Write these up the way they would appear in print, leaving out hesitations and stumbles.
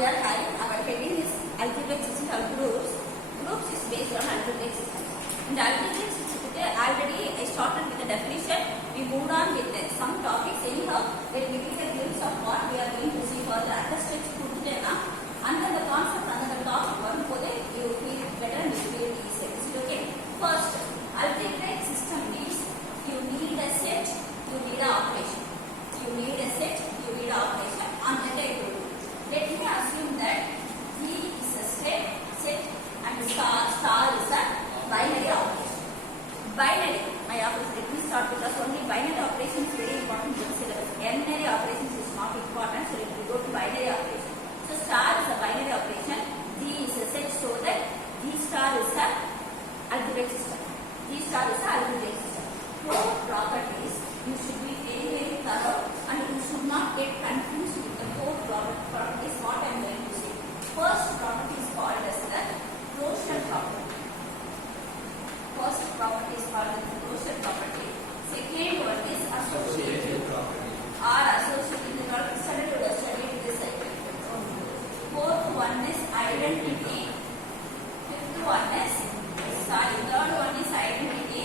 we are having our heading is algebraic system or groups. Groups is based on algebraic system. In the algebraic system, already I started with the definition. We moved on with some topics. Anyhow, let me give a glimpse of what we are going to see for the understanding. Under the concept, under the topic, you feel better and you feel easier. Is it okay? First, algebraic system means you need a set, you need an operation. You need a set, you need an operation. On that I will do. Let me assume that G is a set and star is a binary operation. Binary, my operation. Let me start because only binary operation is very important to the syllabus. N-ary operations is not important, so let me go to binary operation. So star is a binary operation. G is a set, so that G star is a algebraic system. G star is a algebraic system. Four properties you should be very thorough and you should not get confused with the four properties. What I am going to say. First property is called as the closure property. First property is called the closure property. Second one is associative property. Or associative. The topic studied this cycle. Fourth one is identity. Fifth one is third one is identity.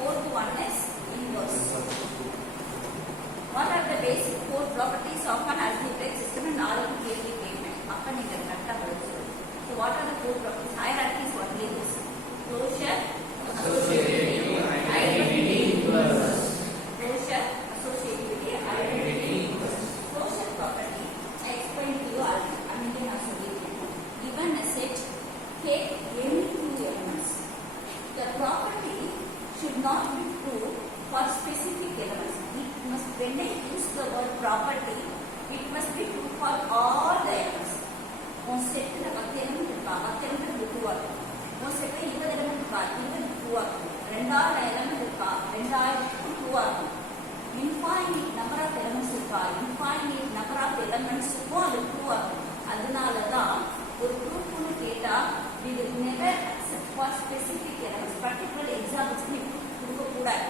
Fourth one is inverse. What are the basic four properties of an algebraic system and all of the payment? So what are the four properties? Hierarchy is only this. Closure, associativity, identity, inverse. Closure, associativity, identity, inverse. Closure property, I explained to you already. Given a set, take any two elements. The property should not be true for specific elements. It must, when I use the word property, it must be true for all the elements. One set is 10 element, 10 element true. One set is 20 element, 20 true. Rendar element, 2 true. Infinite number of elements, infinite number of elements true. அதனாலதான் ஒரு குரூப்னு கேட்டா we will never accept for specific elements. Particular examples கொடுக்க கூடாது.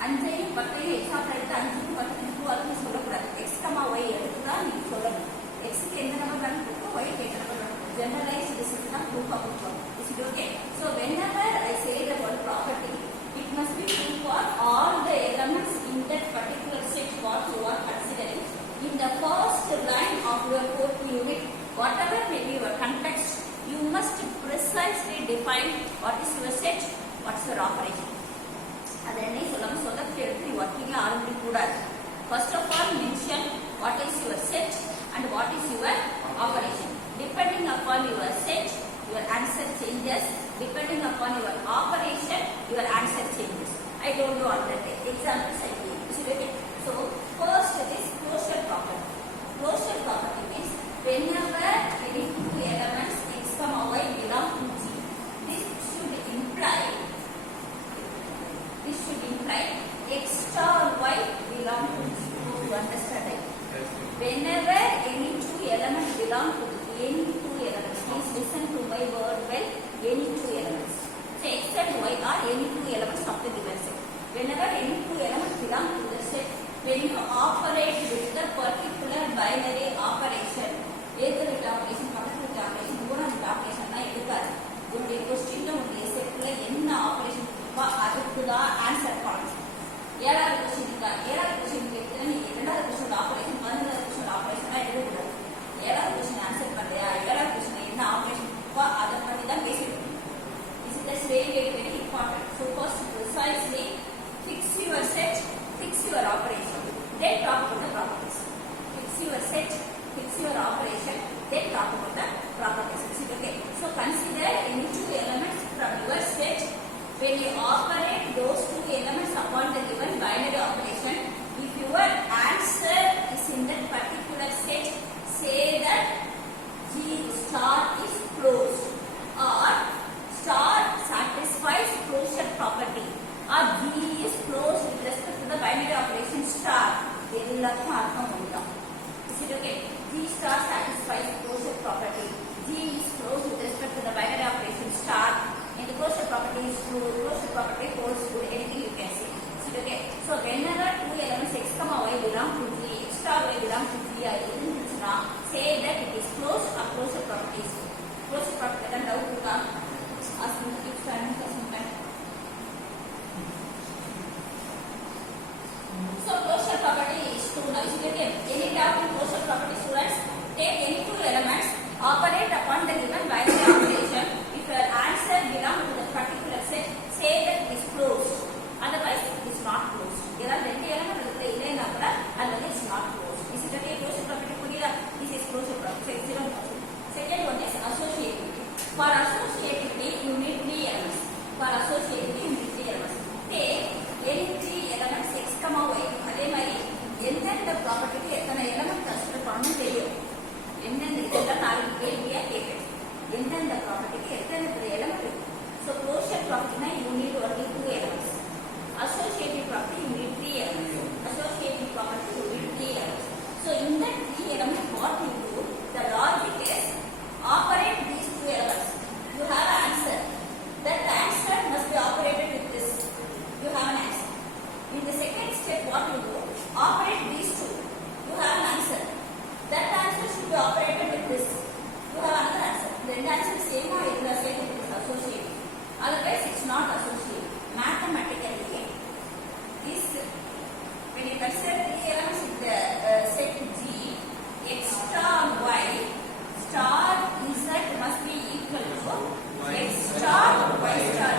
5ஐயும் 10ஐயும் example எடுத்து 5க்கும் 10க்கும் true சொல்லக்கூடாது. x, y எடுத்துதான் நீங்க சொல்லணும். x க்கு எந்த நம்பர் வேணும் கொடுக்கும், y க்கு எந்த நம்பர் வேணும். Generalize this is not proof of it. Is it okay? So whenever I say the word property, it must be true for all the elements in that particular set what you are considering. In the first line of your fourth unit, whatever may be your context, you must precisely define what is your set, what is your operation. That is working First of all, mention what is your set and what is your operation. Depending upon your set, your answer changes. Depending upon your operation, your answer changes. I told you already. Examples I gave. So, first is closure property. Closure property means whenever any two elements x, y belong to G, this should imply x star y belong to G. You understand it? Whenever any two elements belong to any two elements, please listen to my word well. Any two elements. Say x and y are any two elements of the given set. Whenever any two elements belong to the set, when you operate with the particular binary operation, either with operation, particular operation, மூணாவது operation தான் எடுக்காது. உங்களுடைய கொஸ்டின்ல உங்களுடைய செட்ல என்ன operation இருக்கோ அதுக்கு தான் ஆன்சர் பண்ணணும். ஏழாவது கொஸ்டின் இருக்கா, ஏழாவது கொஸ்டின் கேட்குற நீங்க இரண்டாவது கொஸ்டின் ஆபரேஷன், 11வது கொஸ்டின் ஆபரேஷன் தான் எடுக்கக்கூடாது. ஏழாவது கொஸ்டின் ஆன்சர் பண்ணலையா, ஏழாவது கொஸ்டின் என்ன ஆபரேஷன் இருக்கோ அதை பற்றி தான் பேசிட்டு. This is very important. So first precisely fix your set, fix your operation. Then talk about the properties. Fix your set, fix your operation, then talk about the properties. Okay. So consider any two elements from your set. When you operate those two elements upon the given binary operation, if your answer is in that particular set, say that G star is closed or star satisfies closure property or G is closed with respect to the binary operation star. எல்லாருக்கும் அர்த்தம் உண்டா? Is it okay? G star satisfies closure property. G is closed with respect to the binary operation star. And the closure property is true. Closure property holds good. Anything you can say. Is it okay? So whenever two elements x, y belong to G, x star y belong to G, say that it now is it okay? Any doubt in closure property, students? Take any two elements, operate upon the given binary operation. If your answer belongs to the particular set, say that it is closed. Otherwise, it is not closed. There are two elements that are இல்லைனா கூட அது வந்து is not closed. Is it okay? Closure property புரியல? This is closure property. Second one is associativity. For associativity, you need three elements. For associativity, you need three elements. Take any three elements x, y. அதே மாதிரி எந்தெந்த ப்ராப்பர்ட்டிக்கு எத்தனை element consider பண்ணணும் தெரியும். எந்தெந்த இதெல்லாம் நாளைக்கு கேள்வியா கேட்குறேன். எந்தெந்த ப்ராப்பர்ட்டிக்கு எத்தனை எலிமெண்ட் இருக்கு. ஸோ க்ளோஷர் ப்ராப்பர்ட்டினா you need only two elements. Associative property you need three elements. Associative property you need three elements. So in that three elements, what you do? The logic is operate these two elements. You have an answer. That answer must be operated with this. You have an answer. In the second step, what you do? Operate these two. You have an answer. That answer should be operated with this. You have another answer. The answer is same or it is associative. Otherwise, it's not associative. Mathematically, this when you consider three elements in the set G, x star y star z must be equal to x star y star.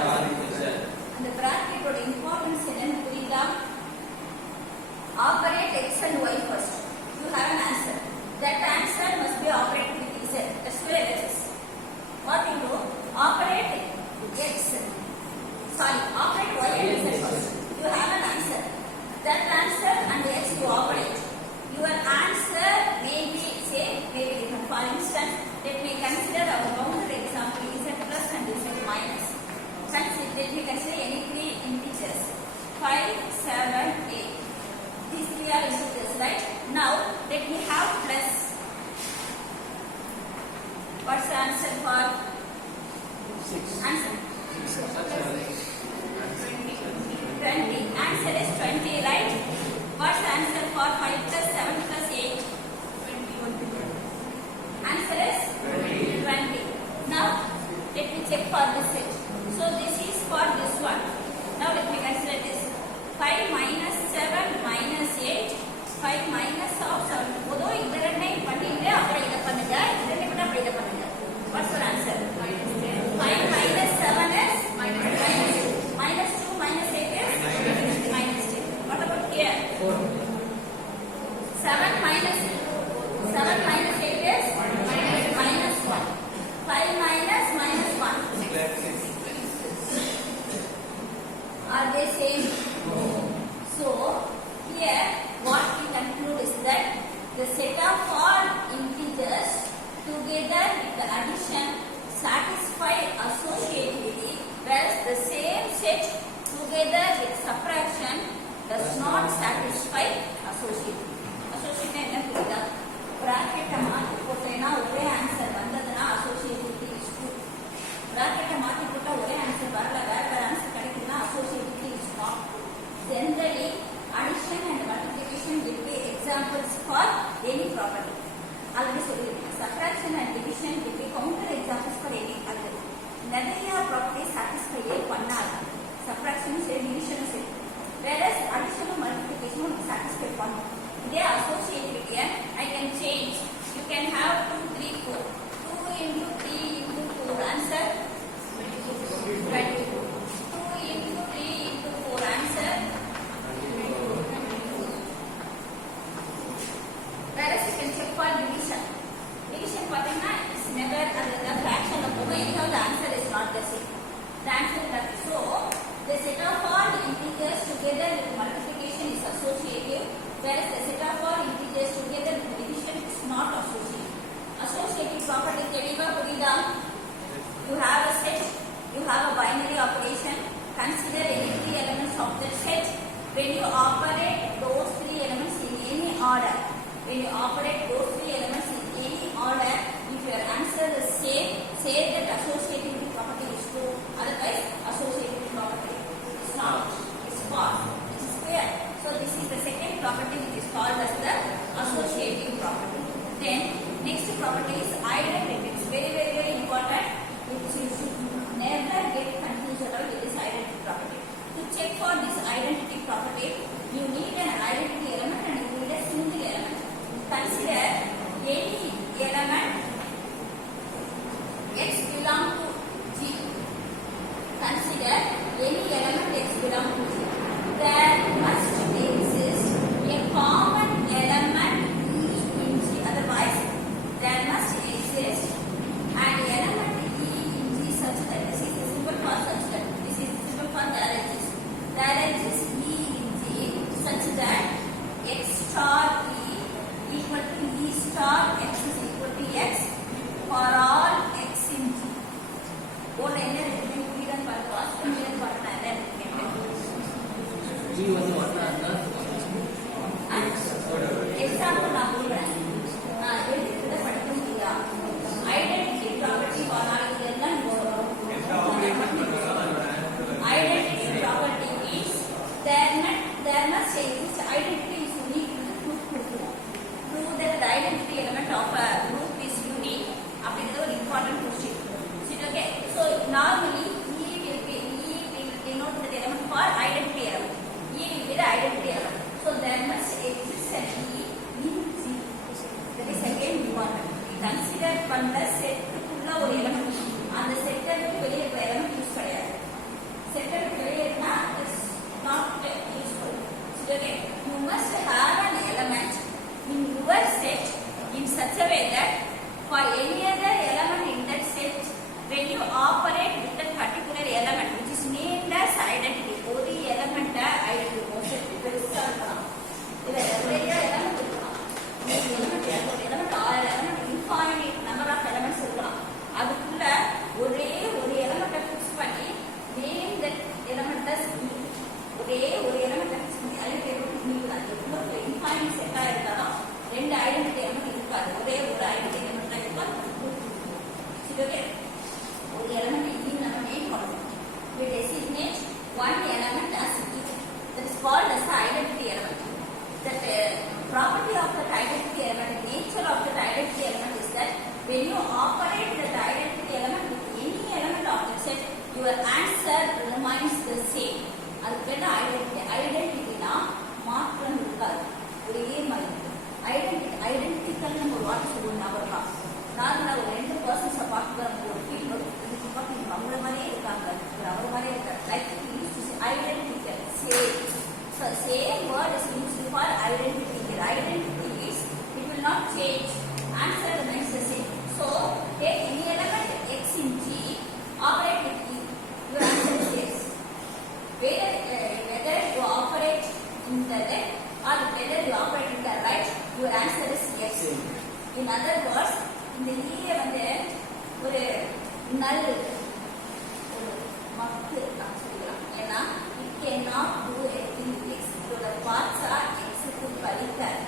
And the bracket or importance in the operate x and y first. You have an answer. That answer must be operated with z. That's where it is. What you do? Operate x. Operate y and z first. You have an answer. That answer and x you operate. Your answer may be same, may be different. For instance, let me consider our bounded example z plus and z minus. Let me consider any three integers 5, 7, 8. These three are integers, right? Now let me have plus. What's the answer for 6? Answer 20. Answer is 20, right? What's the answer for 5 plus 7 plus 8? 21. Answer is 20. Now, let me check for this set. So, this is for this one. Now, let me consider this. 5 minus 7 minus 8. 5 minus of 7. Although, இது ரெண்டை பண்ணிட்டு அப்புறம் இதை பண்ணுங்க. இது ரெண்டை பண்ண அப்புறம் இதை பண்ணுங்க. What's your answer? 5 minus 7 is minus 2. Minus 2 minus 8 is minus 10. What about here? 4. 7 minus 8 is minus 1. 5 minus minus 1. Are they same? So here what we conclude is that the set of all integers together with the addition satisfy associativity, whereas the same set together with subtraction does not satisfy associativity. Associativity என்ன புரியுதா? bracket மாத்தி போட்டேனா ஒரே answer வந்ததுனா associativity is true. bracket மாத்தி போட்டா ஒரே answer வரல, வேற answer கிடைக்குதுனா associativity is not true. Generally, addition and multiplication will be examples for any property. Already சொல்லிருக்கேன். Subtraction and division will be counter examples for any other. நிறைய properties சாட்டிஸ்ஃபையே பண்ணாது. சப்ராக்ஷனும் சரி, டிவிஷனும் சரி. whereas addition multiplication satisfy பண்ணும். இதே associativity I can change. You can have 2, 3, 4. 2 into 3 into 4 answer 22. 2 into 3 into 4 answer 22. Whereas you can check for division. Division பார்த்தீங்கன்னா it's never the fraction of anyhow the answer is not the same. The answer is not. So the set of all integers together with multiplication is associative, whereas the set of all integers together with division is not associative. Associative property தெளிவா புரியுதா? You have a set, you have a binary operation. Consider any three elements of the set. When you operate those three elements in any order, when you operate those three elements in any order, if your answer is same, say that associativity property is true. Otherwise, associativity property is not. It's false. It is clear. So this is the second property which is called as the associative property. Then next property is identity. It's very, very, very important. Which you should never get confused about with this identity property. To check for this identity property, you need an identity element and you need a single other words இந்த ஈய வந்து ஒரு நல் ஒரு மக்கு சொல்லிக்கலாம். ஏன்னா it cannot do anything with x. இதோட parts are x க்கு கழித்தல்.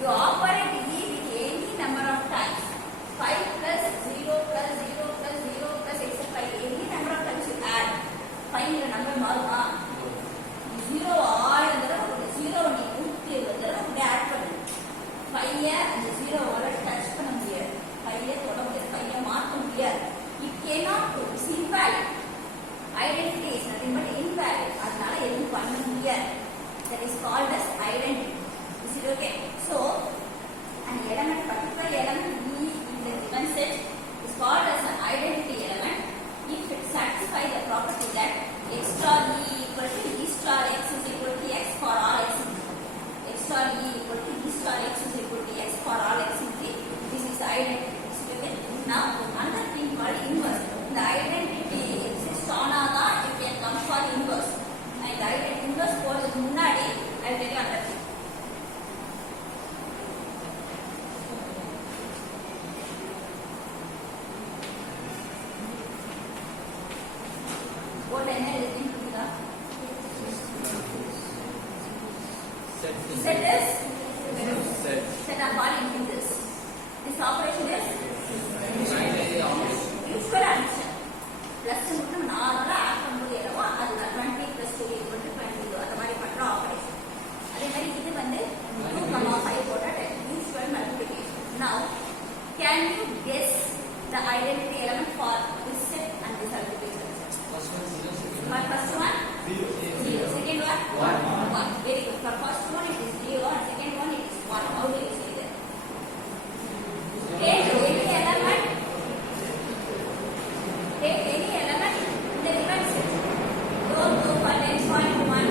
You operate e with any number of times. 5 plus 0 plus 0 plus 0 plus etc. any number of times you add. 5 ங்கிற number மாறுமா? 0 ஆயிரம் தடவை 0 நீ 120 தடவை அப்படியே ஆட் பண்ணு. 5 அந்த 0 ஓட டச் பண்ண முடியாது. 5 தொட முடியாது. 5 மாற்ற முடியாது. It cannot do. It's invalid. Identity is nothing but invalid. அதனால எதுவும் பண்ண முடியாது. That is called as identity. Is it okay? So, an element, particular element E in the given set is called as an identity element if it satisfies the property that x star E equal to E star x is equal to x for all x in G. X star E equal to E star x is equal to x for all x in G. This is identity. Is it okay? Now, another thing called inverse. The identity exists ஆனாதான் it can come for inverse. And the identity inverse போறதுக்கு முன்னாடி I will tell you another thing. What என்ன எழுதிங்க புரியுதா? Set is set are called integers. This operation is usual addition. Plus மட்டும் நார்மலா add பண்ணும்போது எவ்வளவோ அதுதான் 20 plus 2 equal to 22 அந்த மாதிரி பண்ற ஆபரேஷன். அதே மாதிரி இது வந்து 2, 5 போட்டா usual multiplication. Now, can you guess the identity element for this set and this multiplication set? First one 0. Second one 1. Very good. For first one it is 0 and second one it is 1. How do you say that? Take any element in the given set. Don't go for 10.1.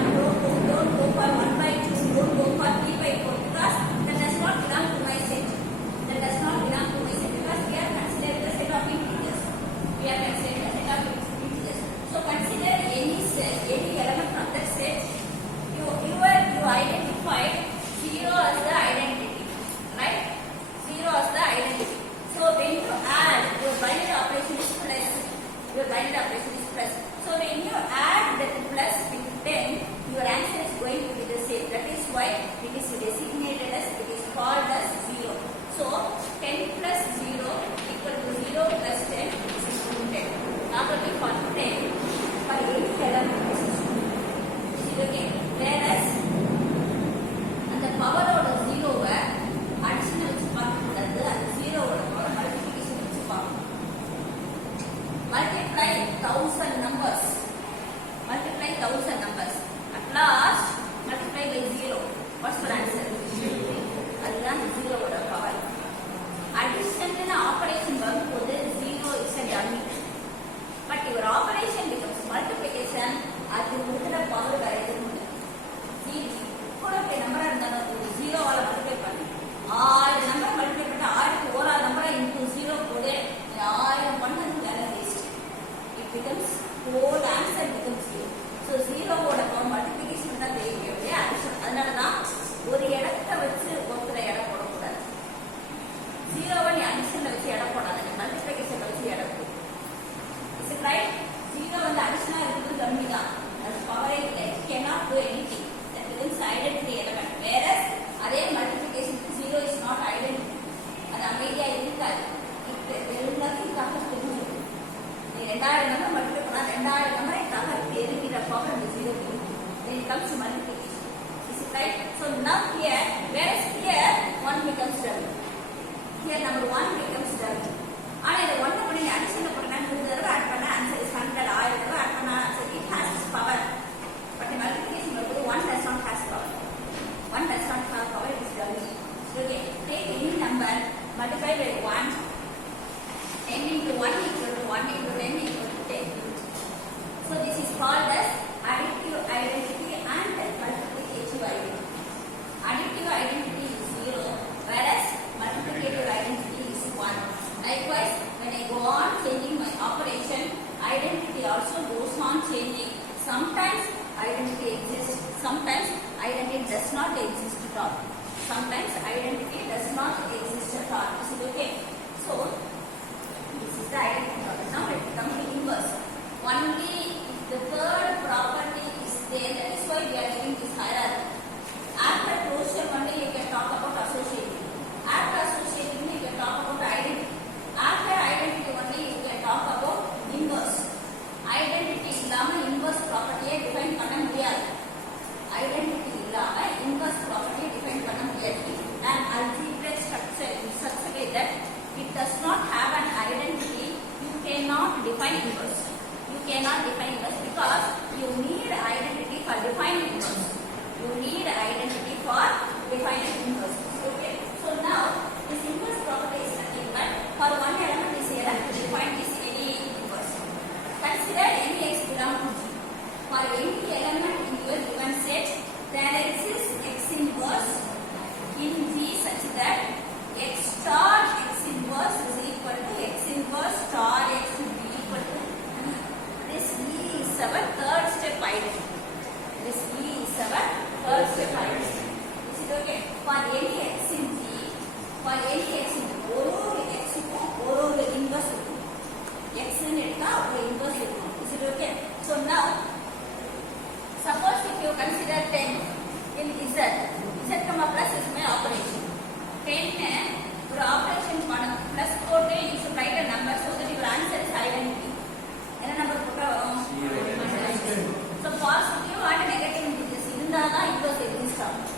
Don't go for 1/2. Don't go for 3/4 because that does not belong to my set. That does not belong to my set because we are considering the set of integers. We are considering the set of integers. So consider any set, any element from that set. You identify 0 as the identity, right? 0 as the identity. So when you add, your binary operation is plus. Your binary operation is plus. So when you add that plus with 10, your answer is going to be the same. That is why it is designated as, it is called as 0. So 10 plus 0 equal to 0 plus 10 is equal to 10. Not only for 10, for any element is equal to 10. See okay? Whereas அந்த பவரோட 0வை additional வச்சு பார்க்க கூடாது. அந்த 0வோட power multiplication வச்சு பார்க்கணும். Multiply 1000 numbers. Multiply 1000 numbers. At last, multiply by 0. What's your answer? அதுதான் 0வோட power. Addition operation வரும்போது 0 is a dummy. But your operation becomes multiplication. அது முதல்ல பவர் வேற எதுவும் இல்லை. கூட நம்பரா இருந்தாலும் ஒரு 0வால மல்டிப்ளை பண்ணி 1000 நம்பர் மல்டிப்ளை பண்ணி 1000 ஓரால் நம்பரா இன்டூ 0 போது 1000 பண்ணது வேலை waste. It becomes whole answer becomes 0. So 0வோட பவர் மல்டிப்ளிகேஷன் தான் தேவைப்படுது. அதனாலதான் ஒரு இடத்தை வச்சு ஒருத்தர இடம் போடக்கூடாது. 0வை நீ அடிஷன்ல வச்சு இடம் போடாது. மல்டிப்ளிகேஷன்ல வச்சு இடம் போடு. Is it right? 0 வந்து அடிஷனா இருக்கிறது கம்மி தான். அது பவரே இல்லை. It cannot do anything. That becomes identity element. Whereas அதே multiplication 0 is not identity. அது அமைதியா இருக்காது. எல்லாத்தையும் தகவல் தெரிஞ்சுக்கணும். நீ 2000 நம்பர் மல்டிப்ளை பண்ணா 2000 நம்பரை தகவல் தெரிஞ்சுக்கிற பவர் அந்த 0 when it comes to multiplication. Is it right? So now here, whereas here 1 becomes double. Here number 1 becomes double. ஆனா இதை 1 பண்ணி அடிஷன்ல போட்டா 100 தடவை ஆட் பண்ணா ஆன்சர் இஸ் 100. 1000 தடவை ஆட் பண்ணா answer it has its power. But in multiplication வரும்போது 1 does not have power. 1 does not have power. It is double. Okay, take any number, multiply by 1. 10 into 1 equal to 1 into 10 equal to 10. So this is called as additive identity and multiplicative identity. Additive identity is 0, whereas multiplicative identity is 1. Likewise, when I go on changing my operation, identity also goes on changing. Sometimes identity exists, sometimes identity does not exist at all. Sometimes identity does not exist at all. define inverse. You cannot define inverse because you need identity for defining inverse. You need identity for defining inverse. Okay. So now this inverse property is nothing but for one element is here to define this any inverse. Consider any x belong to G. For any element in your given set, there exists x inverse in G such that x star x inverse is equal to x inverse star x should be equal to this E is our third step identity. This E is our third step identity. Is it okay? For any x in G, for any x in G, ஒரு x க்கும் ஒரு inverse இருக்கும். X ன்னு எடுத்தா ஒரு inverse இருக்கும். Is it okay? So now, suppose if you consider 10 in Z, Z comma plus is my operation. 10 ஒரு operation பண்ணணும். Plus போட்டு you should write a number so that your answer is identity. என்ன number போட்டா வரும்? So positive and negative integers இருந்தால் தான் inverse exist ஆகும்.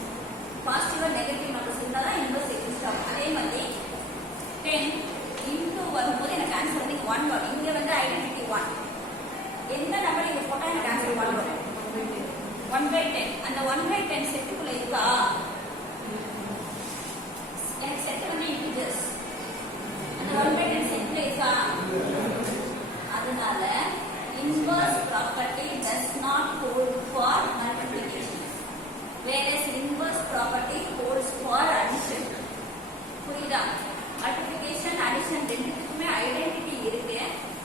Positive and negative numbers இருந்தால் தான் inverse exist ஆகும். அதே மாதிரி 10 into வரும்போது எனக்கு ஆன்சர் வந்து 1 வரும். இங்க வந்து ஐடென்டிட்டி 1. எந்த நம்பர் இங்க போட்டா எனக்கு ஆன்சர் 1 வரும். 1/10. அந்த 1/10 செட்டுக்குள்ள இருக்கா? எனக்கு செட் வந்து integers. அந்த 1/10 செட்ல இருக்கா? அதனால inverse property does not hold for multiplication, whereas inverse property holds for addition. புரியுதா? Multiplication, addition ரெண்டுத்துக்குமே ஐடென்டிட்டி இருக்கு.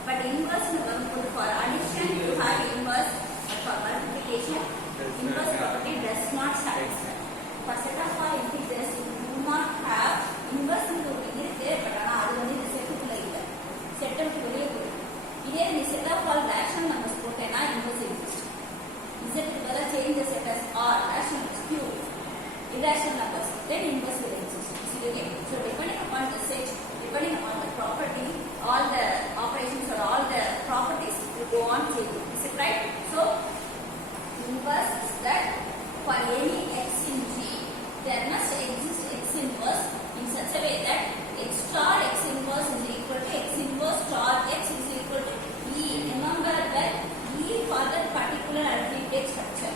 பட் இன்வர்ஸ் வரும்போது for addition you have inverse, but for multiplication inverse property does not satisfy. For set of all integers you do not have inverse இருக்கு, but ஆனா அது வந்து இந்த செட்டுக்குள்ள இல்ல. செட்டுக்கு வெளியே போயிடும். இதே நீ set of all rational numbers போட்டேன்னா inverse exist. Z க்கு பதிலா change the set as R, rational is Q. Irrational numbers, then inverse will exist. Okay. So depending upon the set, depending upon the property, all the operations or all the properties will go on changing. Is it right? So inverse is that for any x in G, there must exist x inverse in such a way that x star x inverse is equal to x inverse star x is equal to E. Remember that E for that particular arithmetic structure.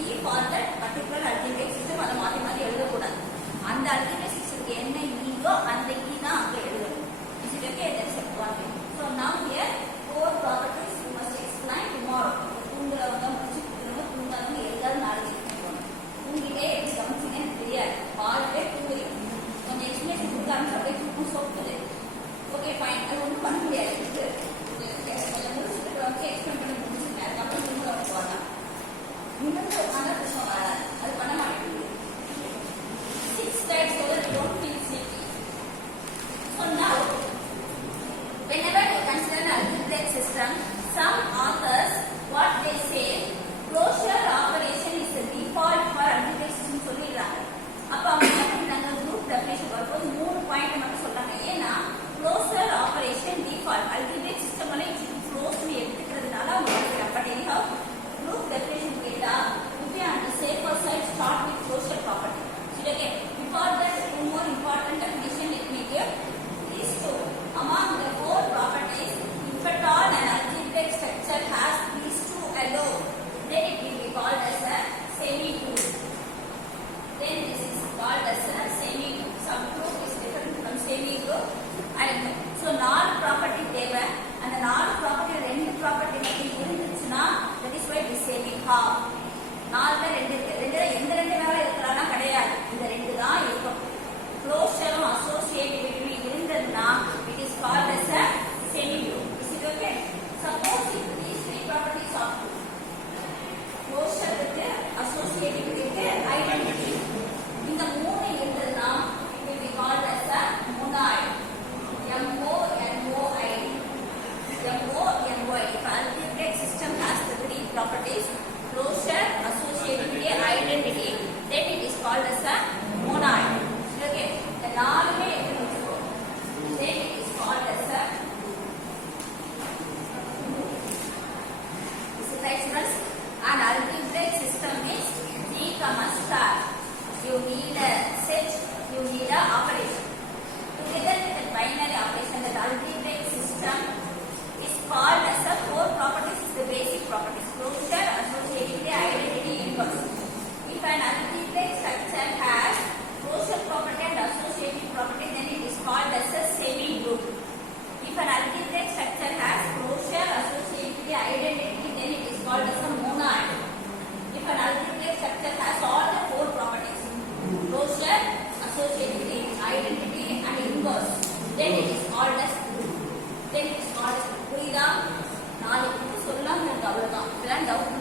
E for that particular arithmetic system அதை மாற்றி மாற்றி எழுதக்கூடாது. then it is called as proof. Then it is called as proof. புரியுதா? 4 proof சொல்லாம இருக்கு அவ்வளவுதான். இதெல்லாம் doubt